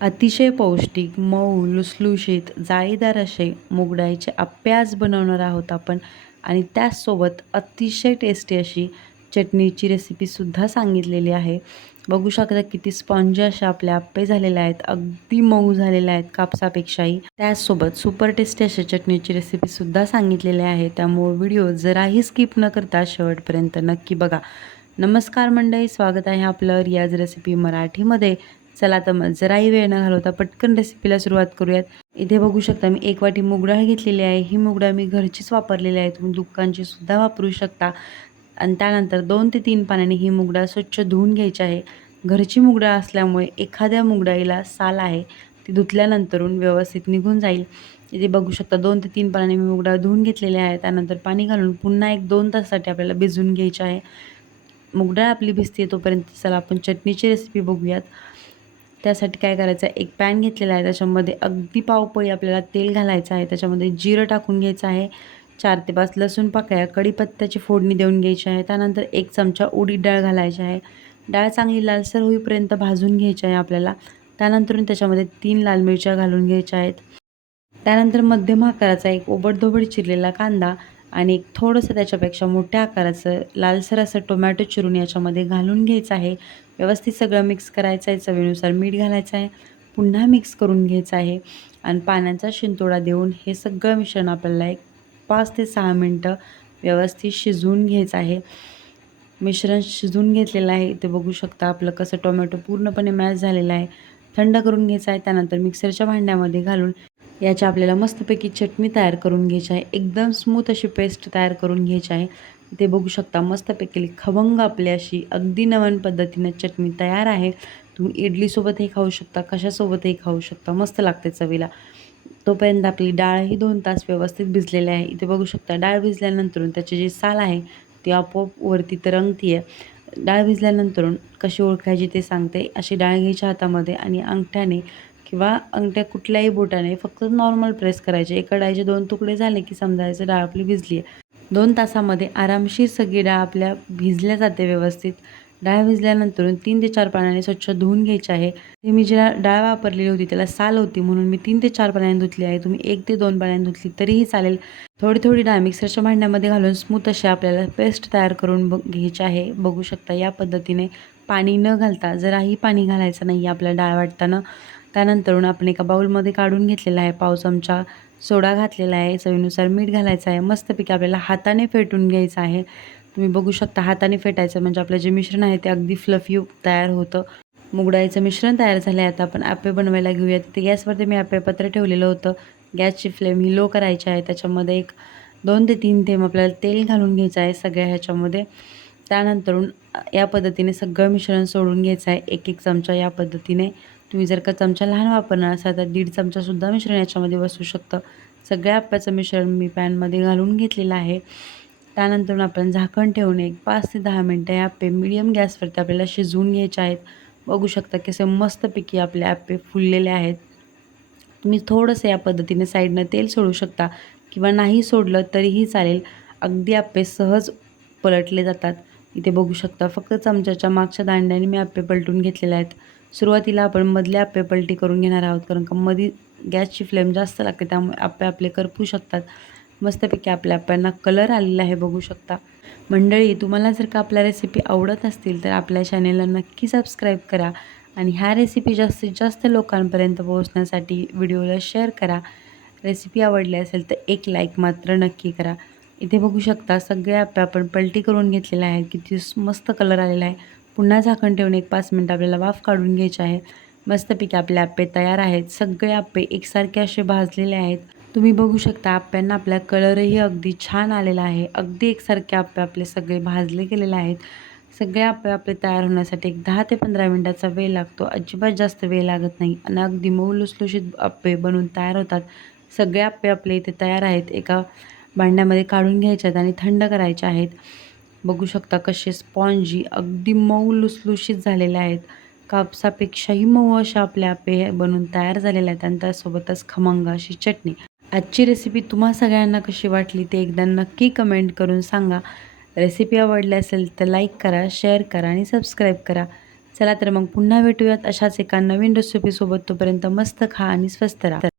अतिशय पौष्टिक मऊ लुसलुशीत जाळीदार असे मुगडाळीचे आप्पे आज बनवणार आहोत आपण आणि त्याचसोबत अतिशय टेस्टी अशी चटणीची रेसिपीसुद्धा सांगितलेली आहे. बघू शकता किती स्पॉन्ज असे आपले आप्पे झालेले आहेत अगदी मऊ झालेले आहेत कापसापेक्षाही. त्याचसोबत सुपर टेस्टी अशा चटणीची रेसिपीसुद्धा सांगितलेली आहे. त्यामुळे व्हिडिओ जराही स्किप न करता शेवटपर्यंत नक्की बघा. नमस्कार मंडळी स्वागत आहे आपलं रियाज रेसिपी मराठीमध्ये. चला तर मग जराही वेळ न घालवता पटकन रेसिपीला सुरुवात करूयात. इथे बघू शकता मी एक वाटी मुगडाळ घेतलेली आहे. ही मुगडाळ मी घरचीच वापरलेली आहे. तुम्ही दुकानची सुद्धा वापरू शकता. आणि त्यानंतर दोन ते तीन पाण्याने ही मुगडाळ स्वच्छ धुवून घ्यायची आहे. घरची मुगडाळ असल्यामुळे एखाद्या मुगडाळीला साल आहे. ती धुतल्यानंतरून व्यवस्थित निघून जाईल. इथे बघू शकता दोन ते तीन पाण्याने मी मुगडाळ धुवून घेतलेले आहे. त्यानंतर पाणी घालून पुन्हा एक दोन तासासाठी आपल्याला भिजवून घ्यायची आहे. मुगडाळ आपली भिजते तोपर्यंत चला आपण चटणीची रेसिपी बघूयात. त्यासाठी काय करायचं आहे एक पॅन घेतलेला आहे त्याच्यामध्ये अगदी पावपळी आपल्याला तेल घालायचं आहे त्याच्यामध्ये जिरं टाकून घ्यायचं आहे चार ते पाच लसूण पाकळ्या कढीपत्त्याची फोडणी देऊन घ्यायची आहे त्यानंतर एक चमचा उडीद डाळ घालायची आहे. डाळ चांगली लालसर होईपर्यंत भाजून घ्यायची आहे आपल्याला. त्यानंतर त्याच्यामध्ये तीन लाल मिरच्या घालून घ्यायच्या आहेत. त्यानंतर मध्यम आकाराचा एक ओबडधोबड चिरलेला कांदा आणि एक थोडंसं त्याच्यापेक्षा मोठ्या आकाराचं लालसर असं टोमॅटो चिरून याच्यामध्ये घालून घ्यायचं आहे. व्यवस्थित सगळं मिक्स करायचं आहे चवीनुसार मीठ घालायचं आहे पुन्हा मिक्स करून घ्यायचं आहे. आणि पाण्याचा शिंतोडा देऊन हे सगळं मिश्रण आपल्याला एक पाच ते सहा मिनटं व्यवस्थित शिजवून घ्यायचं आहे. मिश्रण शिजवून घेतलेलं आहे. ते बघू शकता आपलं कसं टोमॅटो पूर्णपणे मॅश झालेलं आहे. थंड करून घ्यायचं आहे. त्यानंतर मिक्सरच्या भांड्यामध्ये घालून याची आपल्याला मस्तपैकी चटणी तयार करून घ्यायची आहे. एकदम स्मूथ अशी पेस्ट तयार करून घ्यायची आहे. ते बघू शकता मस्तपैकी खवंग आपली अशी अगदी नवीन पद्धतीनं चटणी तयार आहे. तुम्ही इडलीसोबतही खाऊ शकता कशासोबतही खाऊ शकता. मस्त लागते चवीला. तोपर्यंत आपली डाळही दोन तास व्यवस्थित भिजलेली आहे. इथे बघू शकता डाळ भिजल्यानंतर त्याची जी साल आहे ती आपोआप वरती तरंगती आहे डाळ भिजल्यानंतर कशी ओळखायची ते सांगते. अशी डाळ घ्यायच्या हातामध्ये आणि अंगठ्याने किंवा अंगठ्या कुठल्याही बोटाने फक्त नॉर्मल प्रेस करायचे. एका डाळीचे दोन तुकडे झाले की समजायचं डाळ आपली भिजली आहे. दोन तासामध्ये आरामशीर सगळी डाळ आपल्या भिजल्या जाते व्यवस्थित. डाळ भिजल्यानंतर तीन ते चार पाण्याने स्वच्छ धुवून घ्यायची आहे. ते मी ज्या डाळ वापरलेली होती त्याला साल होती म्हणून मी तीन ते चार पाण्याने धुतली आहे. तुम्ही एक ते दोन पाण्याने धुतली तरीही चालेल. थोडी थोडी डाळ मिक्सरच्या भांड्यामध्ये घालून स्मूथ अशी आपल्याला पेस्ट तयार करून बघ घ्यायची आहे. बघू शकता या पद्धतीने पाणी न घालता जराही पाणी घालायचं नाही आपल्या डाळ वाटताना. त्यानंतरून आपण एका बाऊलमध्ये काढून घेतलेला आहे. पाव चमचा सोडा घातलेला आहे. चवीनुसार मीठ घालायचं आहे. मस्तपैकी आपल्याला हाताने फेटून घ्यायचं आहे. तुम्ही बघू शकता हाताने फेटायचं म्हणजे आपलं जे मिश्रण आहे ते अगदी फ्लफी तयार होतं. मुगडाईचं मिश्रण तयार झालं आहे आता आपण आपे बनवायला घेऊया तिथे गॅसवरती मी आप्पे पत्र ठेवलेलं होतं. गॅसची फ्लेम ही लो करायची आहे. त्याच्यामध्ये एक दोन ते तीन थेंब आपल्याला तेल घालून घ्यायचं आहे सगळ्या ह्याच्यामध्ये. त्यानंतरून या पद्धतीने सगळं मिश्रण सोडून घ्यायचं आहे. एक एक चमचा या पद्धतीने. तुम्ही जर का चमचा लहान वापरणार असाल तर दीड चमचासुद्धा मिश्रण याच्यामध्ये बसू शकतं. सगळ्या आप्याचं मिश्रण मी पॅनमध्ये घालून घेतलेलं आहे. त्यानंतर आपण झाकण ठेवून एक पाच ते दहा मिनटं हे आप्पे मिडियम गॅसवरती आपल्याला शिजवून घ्यायचे आहेत. बघू शकता कसे मस्तपैकी आपले आप्पे फुललेले आहेत. तुम्ही थोडंसं या पद्धतीने साईडनं तेल सोडू शकता किंवा नाही सोडलं तरीही चालेल. अगदी आप्पे सहज पलटले जातात. इथे बघू शकता फक्त चमच्याच्या मागच्या दांड्याने मी आप्पे पलटून घेतलेले आहेत. सुरुवातीला आपण मधले आप्पे पलटी करून घेणार आहोत कारण का मध्ये गॅसची फ्लेम जास्त लागते त्यामुळे आप्पे आपले करपू शकतात. मस्तपैकी आपल्या आप्यांना कलर आलेला आहे बघू शकता. मंडळी तुम्हाला जर का आपल्या रेसिपी आवडत असतील तर आपल्या चॅनेलला नक्की सबस्क्राईब करा आणि ह्या रेसिपी जास्तीत जास्त लोकांपर्यंत पोहोचण्यासाठी व्हिडिओला शेअर करा. रेसिपी आवडली असेल तर एक लाईक मात्र नक्की करा. इथे बघू शकता सगळे आप्या आपण पलटी करून घेतलेल्या आहेत किती मस्त कलर आलेला आहे. पुन्हा झाकण ठेवून एक पाच मिनटं आपल्याला वाफ काढून घ्यायची आहे. मस्तपैकी आपले आप्पे तयार आहेत. सगळे आप्पे एकसारखे असे भाजलेले आहेत. तुम्ही बघू शकता आप्यांना आपला कलरही अगदी छान आलेला आहे. अगदी एकसारखे आप्पे आपले सगळे भाजले गेलेले आहेत. सगळे आप्पे आपले तयार होण्यासाठी एक दहा ते पंधरा मिनटाचा वेळ लागतो. अजिबात जास्त वेळ लागत नाही आणि अगदी मऊ लुसलुशीत आप्पे बनवून तयार होतात. सगळे आप्पे आपले इथे तयार आहेत. एका भांड्यामध्ये काढून घ्यायचे आहेत आणि थंड करायचे आहेत. बघू शकता कसे स्पॉन्जी अगदी मऊ लुसलुशीत झालेले आहेत. कापसापेक्षाही मऊ अशा आपल्या आप्पे बनवून तयार झालेल्या आहेत आणि त्यासोबतच खमंग अशी चटणी. आजची रेसिपी तुम्हा सगळ्यांना कशी वाटली ते एकदा नक्की कमेंट करून सांगा. रेसिपी आवडली असेल तर लाईक करा शेअर करा आणि सबस्क्राईब करा. चला तर मग पुन्हा भेटूयात अशाच एका नवीन रेसिपीसोबत तोपर्यंत मस्त खा आणि स्वस्त राहा.